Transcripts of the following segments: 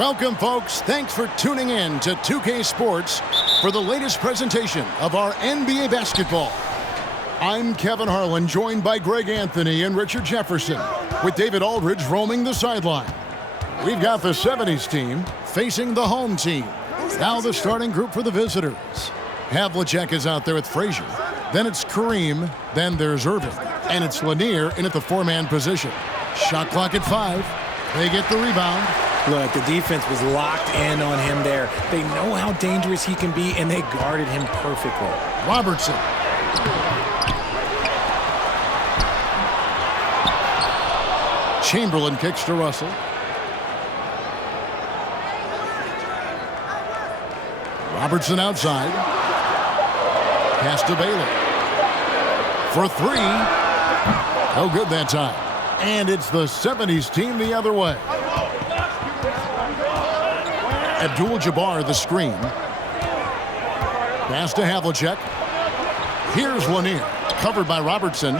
Welcome, folks. Thanks for tuning in to 2K Sports for the latest presentation of our NBA basketball. I'm Kevin Harlan, joined by Greg Anthony and Richard Jefferson, with David Aldridge roaming the sideline. We've got the 70's team facing the home team. Now the starting group for the visitors. Havlicek is out there with Frazier. Then it's Kareem. Then there's Irving. And it's Lanier in at the four-man position. Shot clock at 5. They get the rebound. Look, the defense was locked in on him there. They know how dangerous he can be, and they guarded him perfectly. Robertson. Chamberlain kicks to Russell. Robertson outside. Pass to Baylor. For 3. No good that time. And it's the 70's team the other way. Abdul-Jabbar the screen. Pass to Havlicek. Here's Lanier. Covered by Robertson.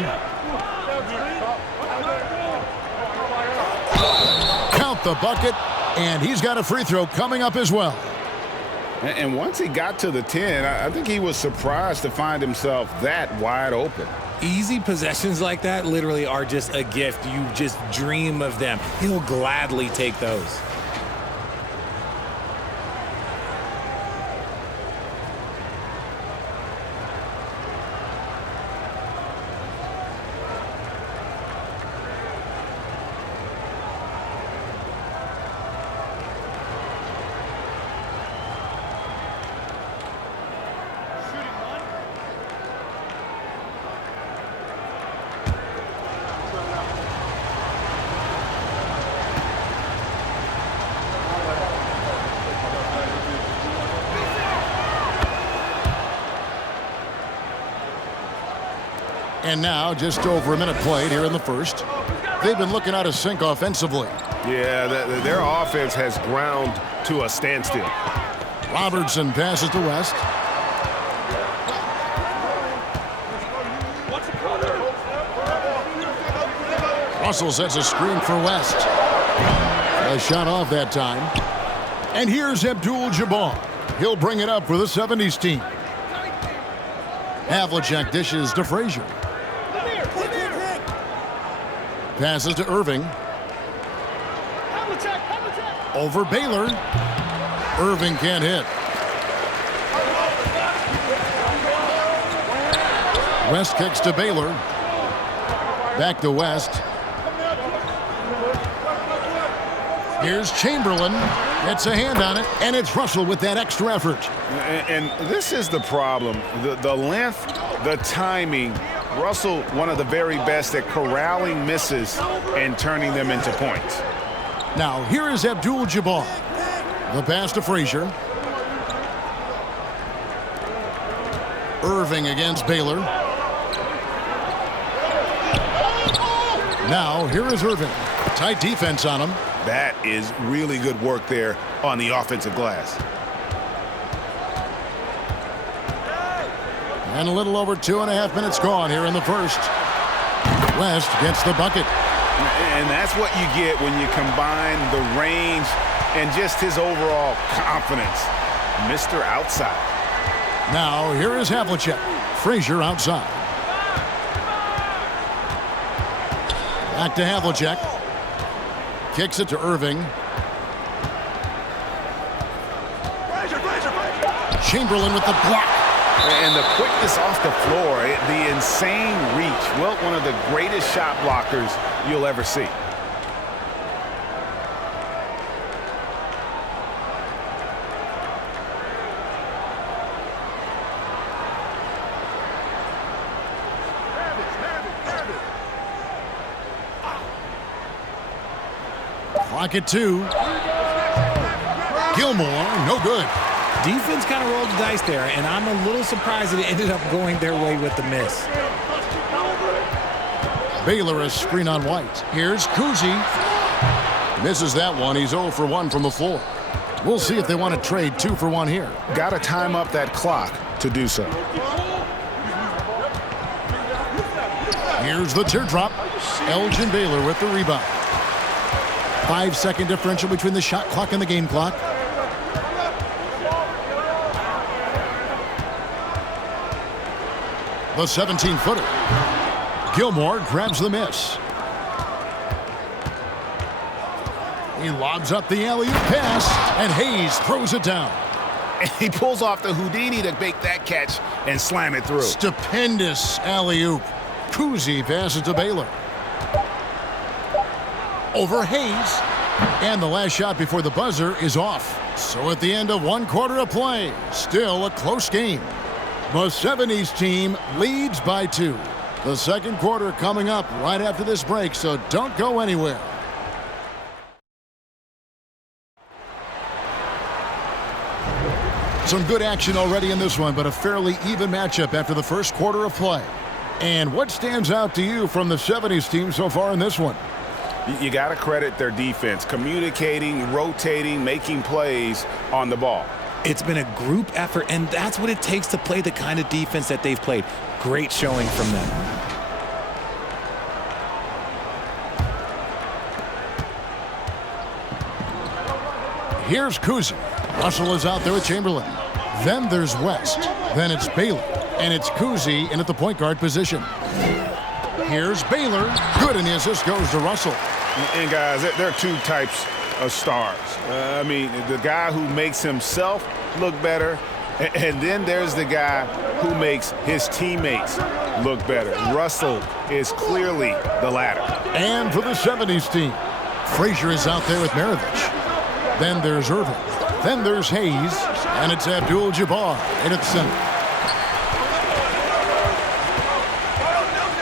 Count the bucket. And he's got a free throw coming up as well. And once he got to the 10, I think he was surprised to find himself that wide open. Easy possessions like that literally are just a gift. You just dream of them. He'll gladly take those. And now, just over a minute played here in the first. They've been looking out of sync offensively. Yeah, their offense has ground to a standstill. Robertson passes to West. Russell sets a screen for West. A shot off that time. And here's Abdul-Jabbar. He'll bring it up for the 70's team. Havlicek dishes to Frazier. Passes to Irving. Over Baylor. Irving can't hit. West kicks to Baylor. Back to West. Here's Chamberlain. Gets a hand on it, and it's Russell with that extra effort. And this is the problem. The length, the timing. Russell, one of the very best at corralling misses and turning them into points. Now, here is Abdul-Jabbar. The pass to Frazier. Irving against Baylor. Now, here is Irving. Tight defense on him. That is really good work there on the offensive glass. And a little over 2.5 minutes gone here in the first. West gets the bucket. And that's what you get when you combine the range and just his overall confidence. Mr. Outside. Now, here is Havlicek. Frazier outside. Back to Havlicek. Kicks it to Irving. Chamberlain with the block. And the quickness off the floor, the insane reach. Well, one of the greatest shot blockers you'll ever see. Clock at 2. Gilmore, no good. Defense kind of rolled the dice there, and I'm a little surprised that it ended up going their way with the miss. Baylor a screen on White. Here's Kuzi. Misses that one. He's 0 for 1 from the floor. We'll see if they want to trade 2 for 1 here. Got to time up that clock to do so. Here's the teardrop. Elgin Baylor with the rebound. 5-second differential between the shot clock and the game clock. The 17-footer. Gilmore grabs the miss. He lobs up the alley-oop pass, and Hayes throws it down. He pulls off the Houdini to make that catch and slam it through. Stupendous alley-oop. Kuzi passes to Baylor. Over Hayes. And the last shot before the buzzer is off. So at the end of 1 quarter of play, still a close game. The 70's team leads by 2. The second quarter coming up right after this break, so don't go anywhere. Some good action already in this one, but a fairly even matchup after the first quarter of play. And what stands out to you from the 70's team so far in this one? You got to credit their defense, communicating, rotating, making plays on the ball. It's been a group effort, and that's what it takes to play the kind of defense that they've played. Great showing from them. Here's Kuzi. Russell is out there with Chamberlain. Then there's West. Then it's Baylor. And it's Kuzi in at the point guard position. Here's Baylor. Good, and the assist goes to Russell. And guys, there are 2 types of stars. I mean, the guy who makes himself look better, and then there's the guy who makes his teammates look better. Russell is clearly the latter. And for the 70's team, Frazier is out there with Maravich. Then there's Irving. Then there's Hayes. And it's Abdul-Jabbar in at center.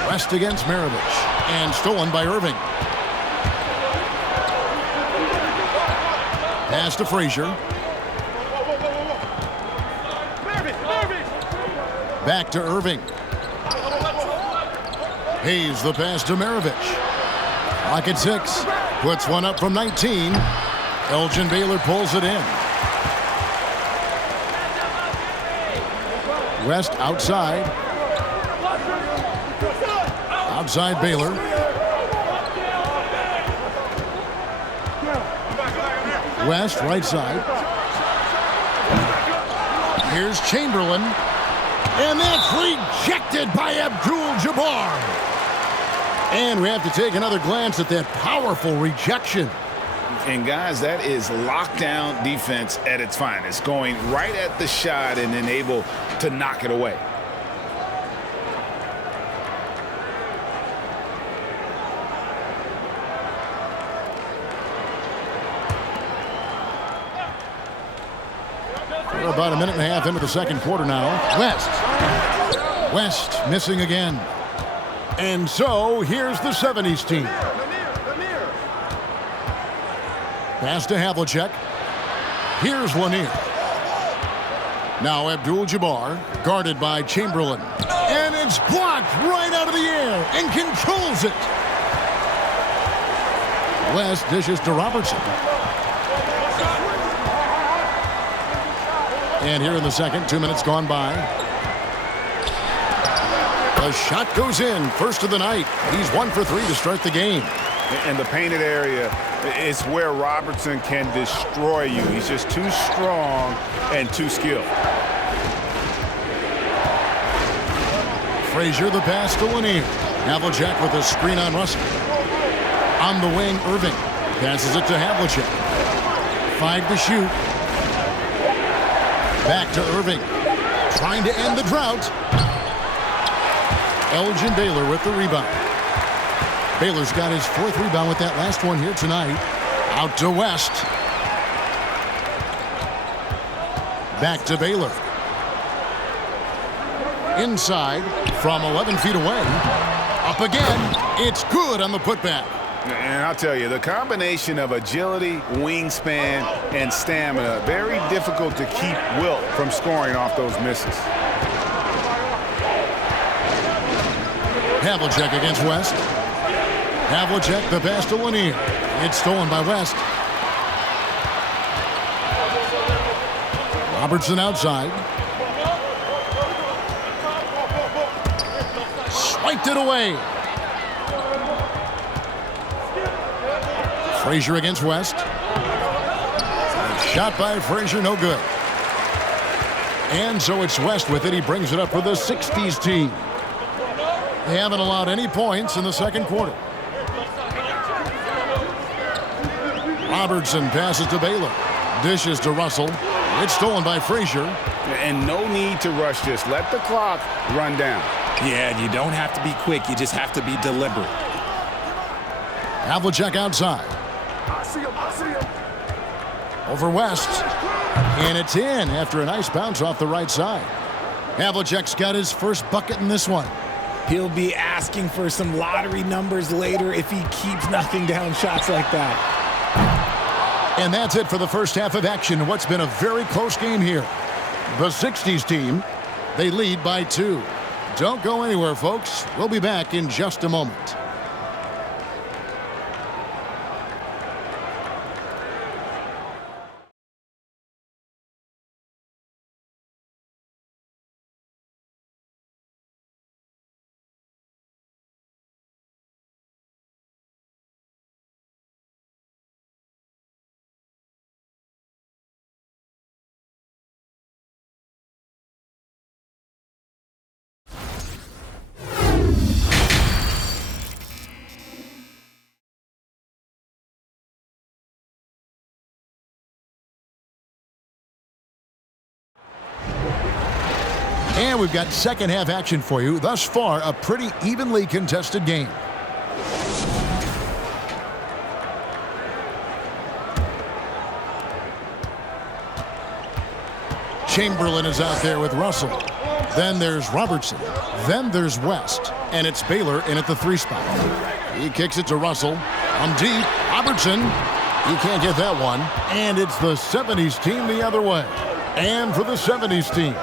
West against Maravich. And stolen by Irving. Pass to Frazier. Back to Irving. Hayes the pass to Maravich. Clock at 6. Puts one up from 19. Elgin Baylor pulls it in. West outside. Outside Baylor. West right side. Here's Chamberlain. And that's rejected by Abdul-Jabbar. And we have to take another glance at that powerful rejection. And guys, that is lockdown defense at its finest, going right at the shot and then able to knock it away. We're about a minute and a half into the second quarter now. West missing again. And so here's the 70's team. Pass to Havlicek. Here's Lanier. Now Abdul-Jabbar, guarded by Chamberlain. And it's blocked right out of the air and controls it. West dishes to Robertson. And here in the second, 2 minutes gone by. The shot goes in, first of the night. He's 1 for 3 to start the game. In the painted area, it's where Robertson can destroy you. He's just too strong and too skilled. Frazier the pass to Lanier. Havlicek with a screen on Russell. On the wing, Irving. Passes it to Havlicek. 5 to shoot. Back to Irving. Trying to end the drought. Elgin Baylor with the rebound. Baylor's got his 4th rebound with that last one here tonight. Out to West. Back to Baylor. Inside from 11 feet away. Up again. It's good on the putback. And I'll tell you, the combination of agility, wingspan, and stamina, very difficult to keep Wilt from scoring off those misses. Havlicek against West. Havlicek the pass to Lanier. It's stolen by West. Robertson outside. Swiped it away. Frazier against West. Shot by Frazier, no good. And so it's West with it. He brings it up for the 60's team. They haven't allowed any points in the second quarter. Robertson passes to Baylor. Dishes to Russell. It's stolen by Frazier. And no need to rush this. Let the clock run down. Yeah, you don't have to be quick. You just have to be deliberate. Havlicek outside. Over West. And it's in after a nice bounce off the right side. Havlicek's got his first bucket in this one. He'll be asking for some lottery numbers later if he keeps knocking down shots like that. And that's it for the first half of action. What's been a very close game here. The 60's team, they lead by 2. Don't go anywhere, folks. We'll be back in just a moment. And we've got second half action for you. Thus far, a pretty evenly contested game. Chamberlain is out there with Russell. Then there's Robertson. Then there's West. And it's Baylor in at the 3 spot. He kicks it to Russell. On deep, Robertson. He can't get that one. And it's the 70's team the other way. And for the 70's team,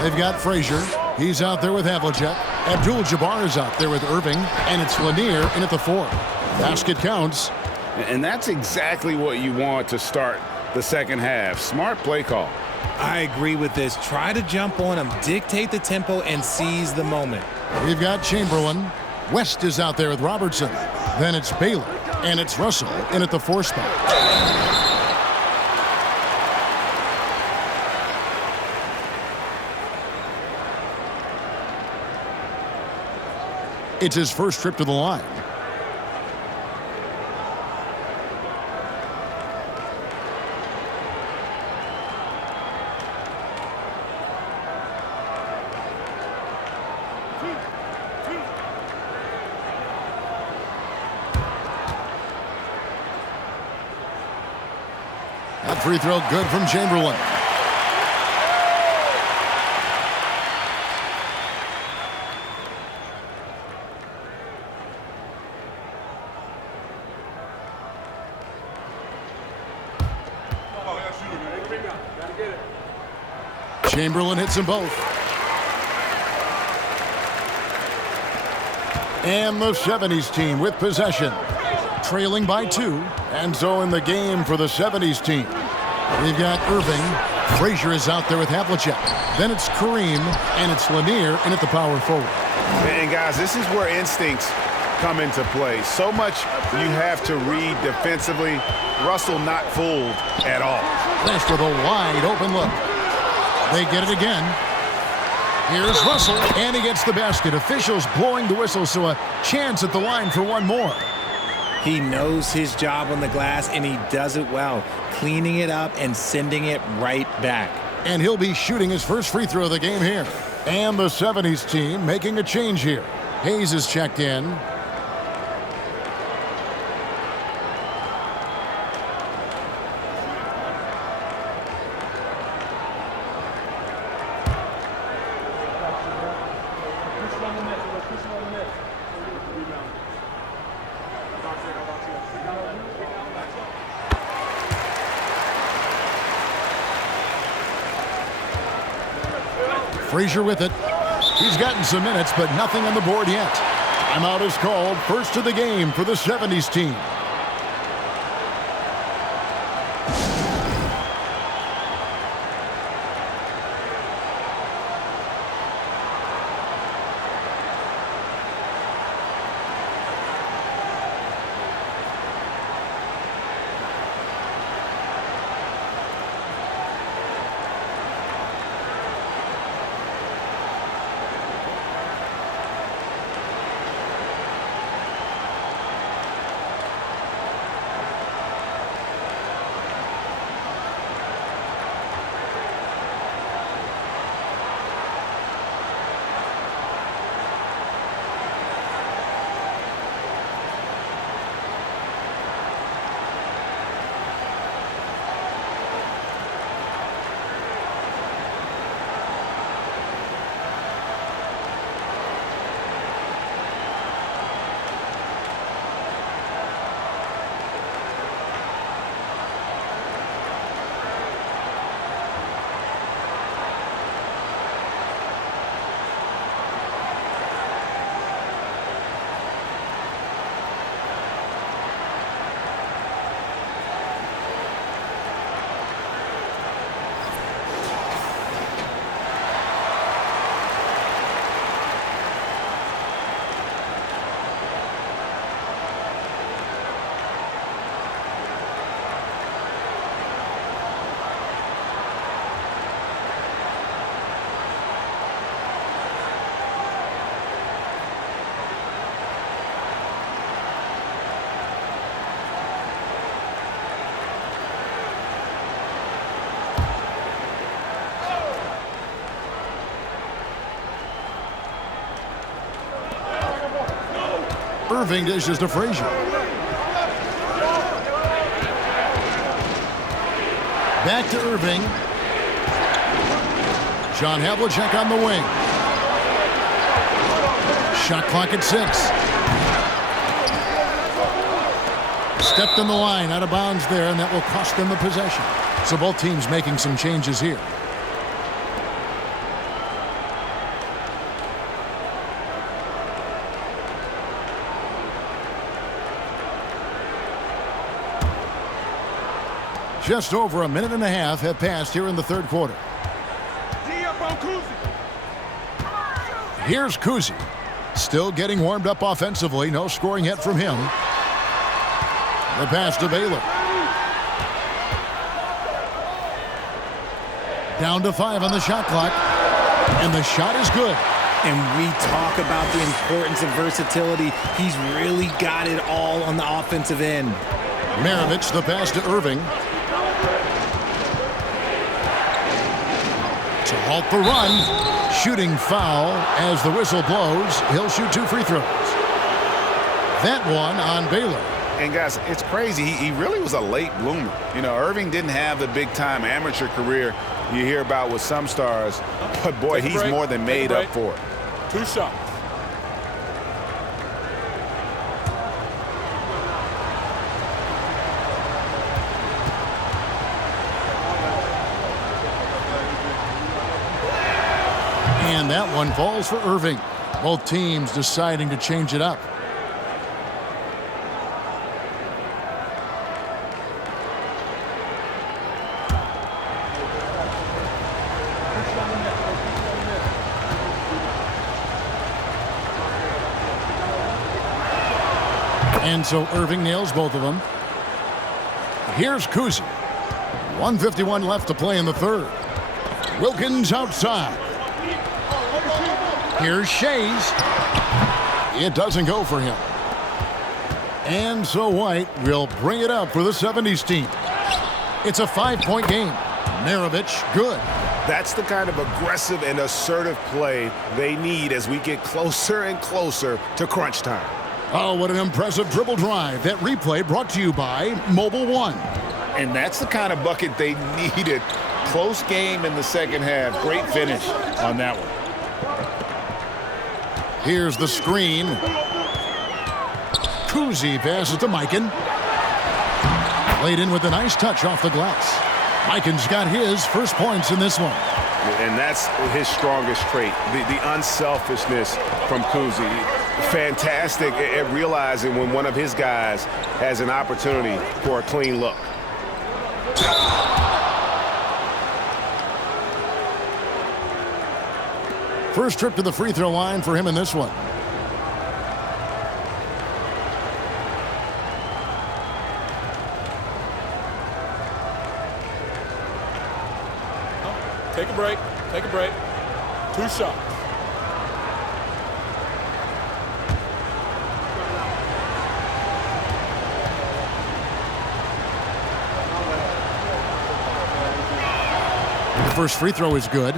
they've got Frazier. He's out there with Havlicek. Abdul-Jabbar is out there with Irving. And it's Lanier in at the 4. Basket counts. And that's exactly what you want to start the second half. Smart play call. I agree with this. Try to jump on him, dictate the tempo, and seize the moment. We've got Chamberlain. West is out there with Robertson. Then it's Baylor. And it's Russell in at the 4 spot. It's his first trip to the line. That free throw good from Chamberlain. Chamberlain hits them both. And the 70's team with possession. Trailing by 2. And so in the game for the 70's team, we've got Irving. Frazier is out there with Havlicek. Then it's Kareem. And it's Lanier in at the power forward. And guys, this is where instincts come into play. So much you have to read defensively. Russell not fooled at all. West with a wide open look. They get it again. Here's Russell, and he gets the basket. Officials blowing the whistle, so a chance at the line for one more. He knows his job on the glass, and he does it well, cleaning it up and sending it right back. And he'll be shooting his first free throw of the game here. And the 70's team making a change here. Hayes is checked in. Frazier with it. He's gotten some minutes, but nothing on the board yet. Timeout is called. First of the game for the 70's team. Irving dishes to Frazier. Back to Irving. John Havlicek on the wing. Shot clock at 6. Stepped on the line, out of bounds there, and that will cost them the possession. So both teams making some changes here. Just over a minute and a half have passed here in the third quarter. Here's Kuzi. Still getting warmed up offensively. No scoring yet from him. The pass to Baylor. Down to 5 on the shot clock. And the shot is good. And we talk about the importance of versatility. He's really got it all on the offensive end. Maravich, the pass to Irving. To halt the run. Shooting foul as the whistle blows. He'll shoot 2 free throws. That one on Baylor. And guys, it's crazy. He really was a late bloomer. You know, Irving didn't have the big-time amateur career you hear about with some stars. But, boy, he's more than made up for it. 2 shots. And that one falls for Irving. Both teams deciding to change it up. And so Irving nails both of them. Here's Kuzi. 1:51 left to play in the third. Wilkins outside. Here's Shays. It doesn't go for him. And so White will bring it up for the 70's team. It's a 5-point game. Maravich, good. That's the kind of aggressive and assertive play they need as we get closer and closer to crunch time. Oh, what an impressive dribble drive. That replay brought to you by Mobile One. And that's the kind of bucket they needed. Close game in the second half. Great finish on that one. Here's the screen. Kuzi passes to Mikan. Laid in with a nice touch off the glass. Mikan's got his first points in this one. And that's his strongest trait, the unselfishness from Kuzi. Fantastic at realizing when one of his guys has an opportunity for a clean look. First trip to the free throw line for him in this one. Take a break. Take a break. 2 shots. The first free throw is good.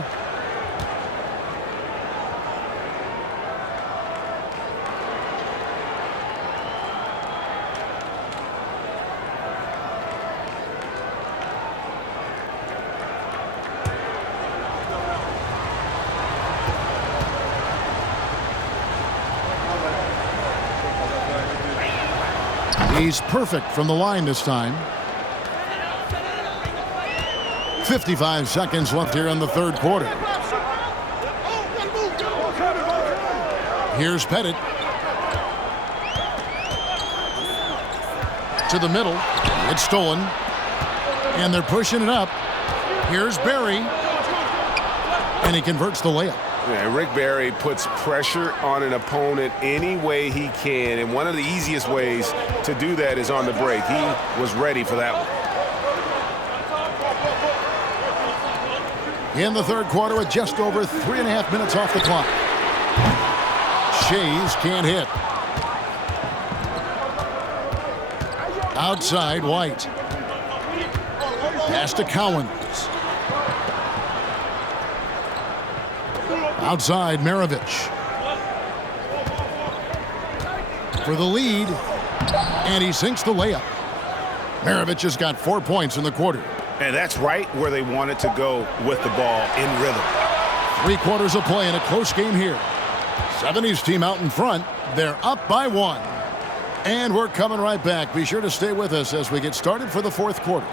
He's perfect from the line this time. 55 seconds left here in the third quarter. Here's Pettit. To the middle. It's stolen. And they're pushing it up. Here's Berry. And he converts the layup. Yeah, Rick Barry puts pressure on an opponent any way he can, and one of the easiest ways to do that is on the break. He was ready for that one. In the third quarter with just over 3.5 minutes off the clock. Shays can't hit. Outside, White. Pass to Cowens. Outside, Maravich. for the lead. And he sinks the layup. Maravich has got 4 points in the quarter. And that's right where they wanted to go with the ball in rhythm. 3 quarters of play in a close game here. 70's team out in front. They're up by 1. And we're coming right back. Be sure to stay with us as we get started for the 4th quarter.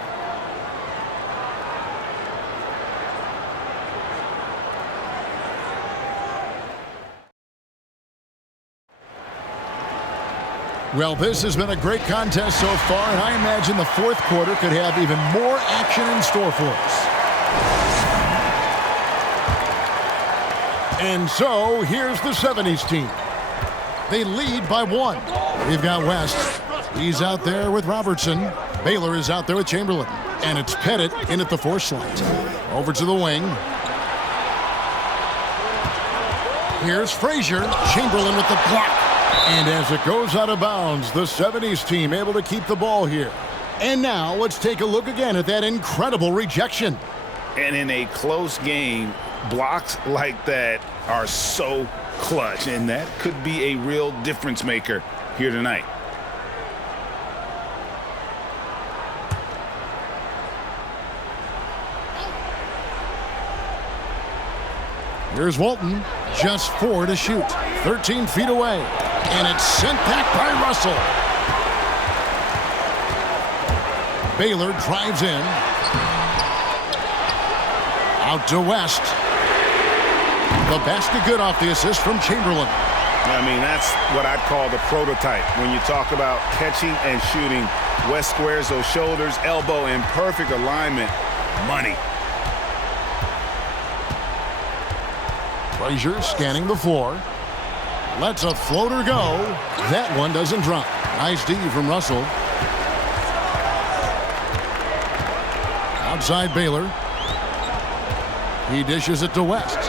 Well, this has been a great contest so far, and I imagine the 4th quarter could have even more action in store for us. And so, here's the 70's team. They lead by 1. We've got West. He's out there with Robertson. Baylor is out there with Chamberlain. And it's Pettit in at the 4 slot. Over to the wing. Here's Frazier. Chamberlain with the block. And as it goes out of bounds, the 70's team able to keep the ball here. And now let's take a look again at that incredible rejection. And in a close game, blocks like that are so clutch, and that could be a real difference maker here tonight. Here's Walton, just 4 to shoot, 13 feet away, and it's sent back by Russell. Baylor drives in. Out to West. The basket good off the assist from Chamberlain. I mean, that's what I'd call the prototype. When you talk about catching and shooting, West squares those shoulders, elbow in perfect alignment. Money. Frazier scanning the floor. Lets a floater go. That one doesn't drop. Nice D from Russell. Outside Baylor. He dishes it to West.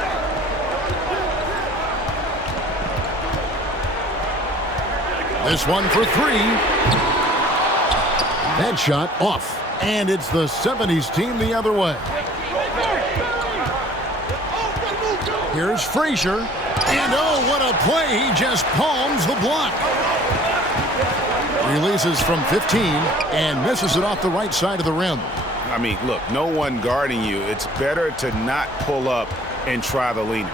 This one for 3. That shot off. And it's the 70's team the other way. Here's Frazier. And oh, what a play. He just palms the block. Releases from 15 and misses it off the right side of the rim. I mean, look, no one guarding you. It's better to not pull up and try the leaner.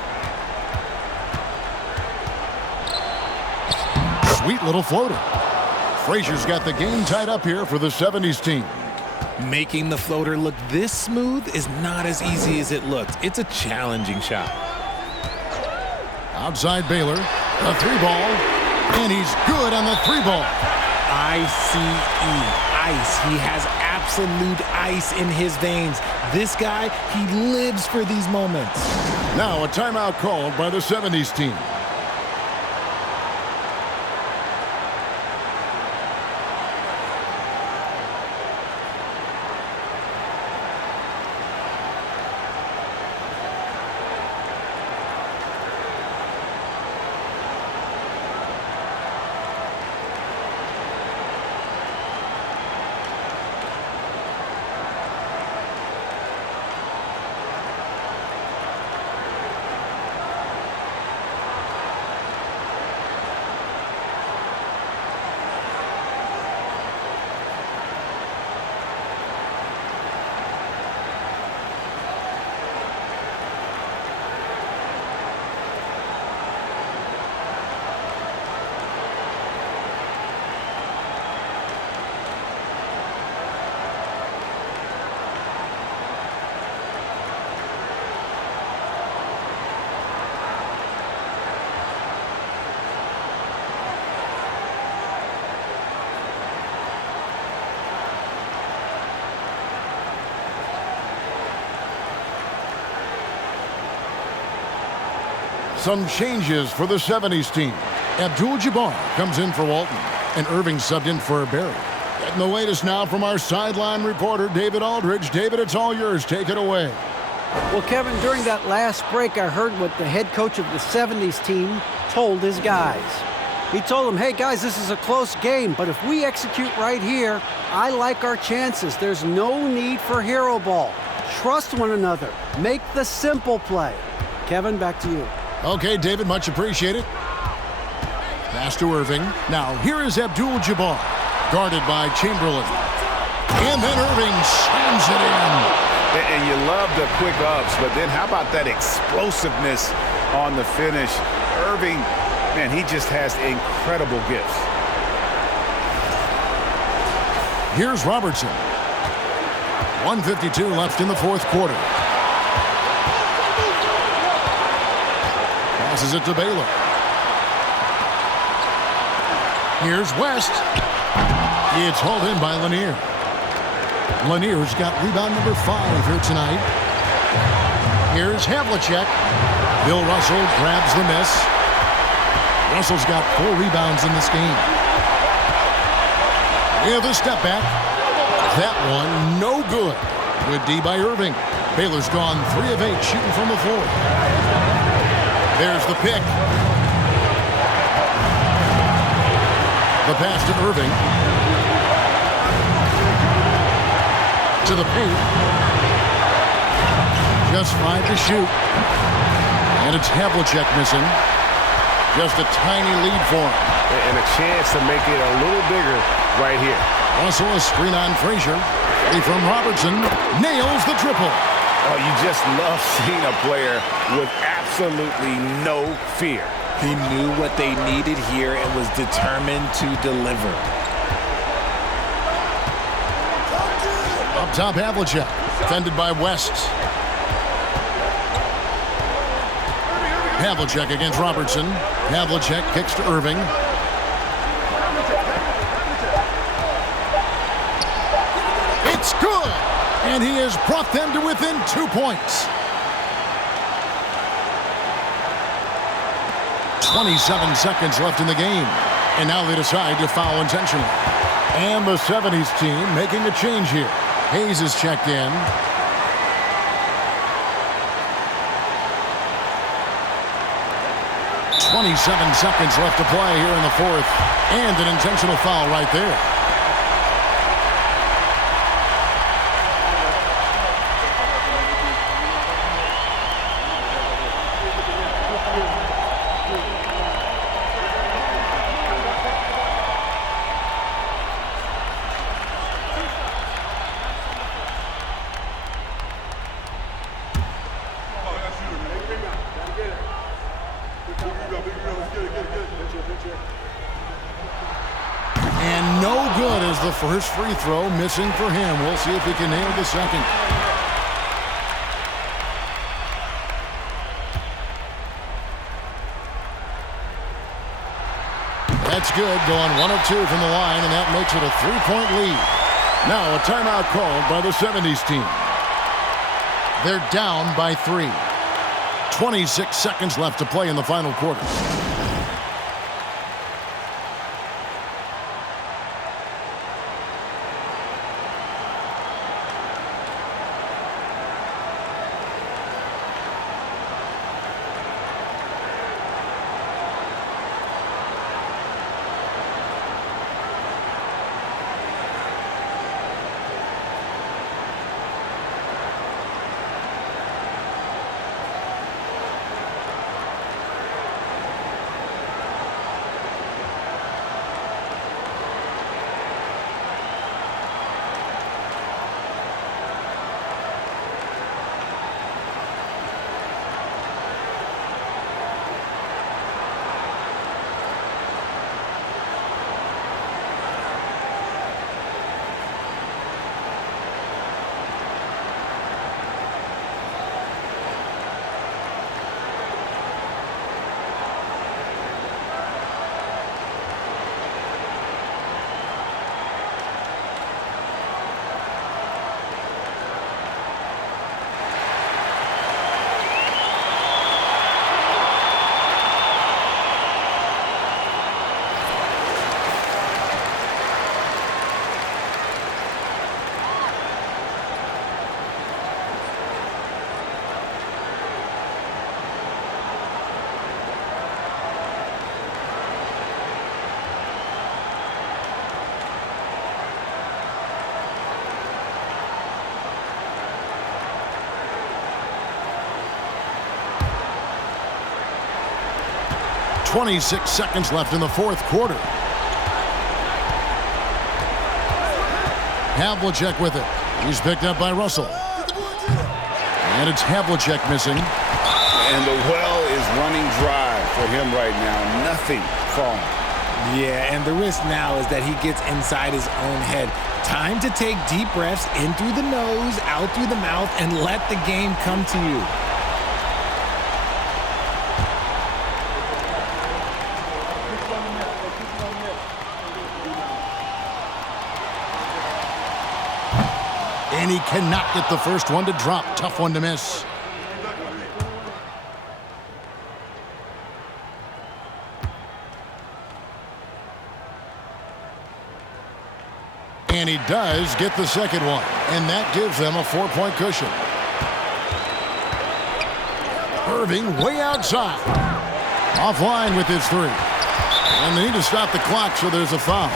Sweet little floater. Frazier's got the game tied up here for the 70's team. Making the floater look this smooth is not as easy as it looks. It's a challenging shot. Outside Baylor, a 3-ball, and he's good on the 3-ball. ICE, ice. He has absolute ice in his veins. This guy, he lives for these moments. Now a timeout called by the 70's team. Some changes for the 70's team. Abdul-Jabbar comes in for Walton, and Irving subbed in for Barry. Getting the latest now from our sideline reporter, David Aldridge. David, it's all yours. Take it away. Well, Kevin, during that last break, I heard what the head coach of the 70's team told his guys. He told them, hey, guys, this is a close game, but if we execute right here, I like our chances. There's no need for hero ball. Trust one another. Make the simple play. Kevin, back to you. Okay, David, much appreciated. Pass to Irving. Now here is Abdul-Jabbar, guarded by Chamberlain. And then Irving slams it in. And you love the quick ups, but then how about that explosiveness on the finish? Irving, man, he just has incredible gifts. Here's Robertson. 1:52 left in the fourth quarter. Passes it to Baylor. Here's West. It's hauled in by Lanier. Lanier's got rebound number 5 here tonight. Here's Havlicek. Bill Russell grabs the miss. Russell's got 4 rebounds in this game. Yeah, the step back. That one, no good. Good D by Irving. Baylor's gone 3 of 8 shooting from the floor. There's the pick. The pass to Irving. To the paint. Just 5 to shoot. And it's Havlicek missing. Just a tiny lead for him. And a chance to make it a little bigger right here. Also a screen on Frazier. From Robertson. Nails the triple. Oh, you just love seeing a player with absolutely no fear. He knew what they needed here and was determined to deliver. Up top, Havlicek. Defended by West. Havlicek against Robertson. Havlicek kicks to Irving. It's good! And he has brought them to within 2 points. 27 seconds left in the game. And now they decide to foul intentionally. And the 70's team making a change here. Hayes is checked in. .27 seconds left to play here in the fourth. And an intentional foul right there. And no good as the first free throw missing for him. We'll see if he can nail the second. That's good, going 1 of 2 from the line, and that makes it a 3-point lead. Now a timeout called by the 70's team. They're down by 3. 26 seconds left to play in the final quarter. 26 seconds left in the fourth quarter. Havlicek with it. He's picked up by Russell. And it's Havlicek missing. And the well is running dry for him right now. Nothing falling. Yeah, and the risk now is that he gets inside his own head. Time to take deep breaths in through the nose, out through the mouth, and let the game come to you. And he cannot get the first one to drop. Tough one to miss. And he does get the second one. And that gives them a 4-point cushion. Irving way outside. Offline with his three. And they need to stop the clock, so there's a foul.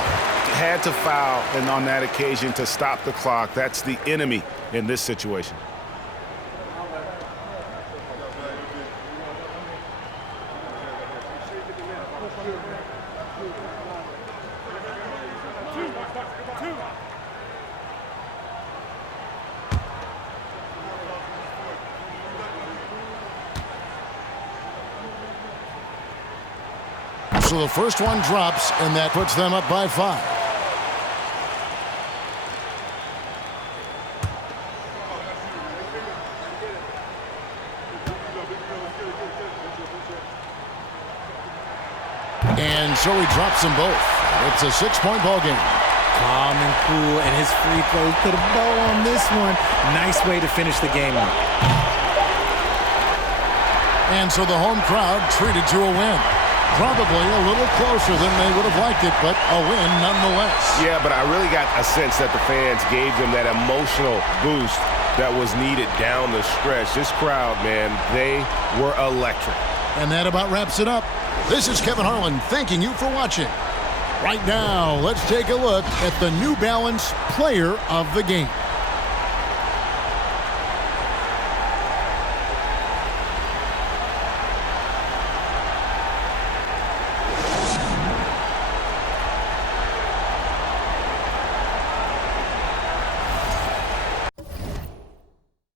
Had to foul, and on that occasion to stop the clock. That's the enemy in this situation. So the first one drops, and that puts them up by 5. And so he drops them both. It's a 6-point ball game. Calm and cool, and his free throw put a bow on this one. Nice way to finish the game up. And so the home crowd treated to a win. Probably a little closer than they would have liked it, but a win nonetheless. Yeah, but I really got a sense that the fans gave them that emotional boost that was needed down the stretch. This crowd, man, they were electric. And that about wraps it up. This is Kevin Harlan thanking you for watching. Right now, let's take a look at the New Balance Player of the Game.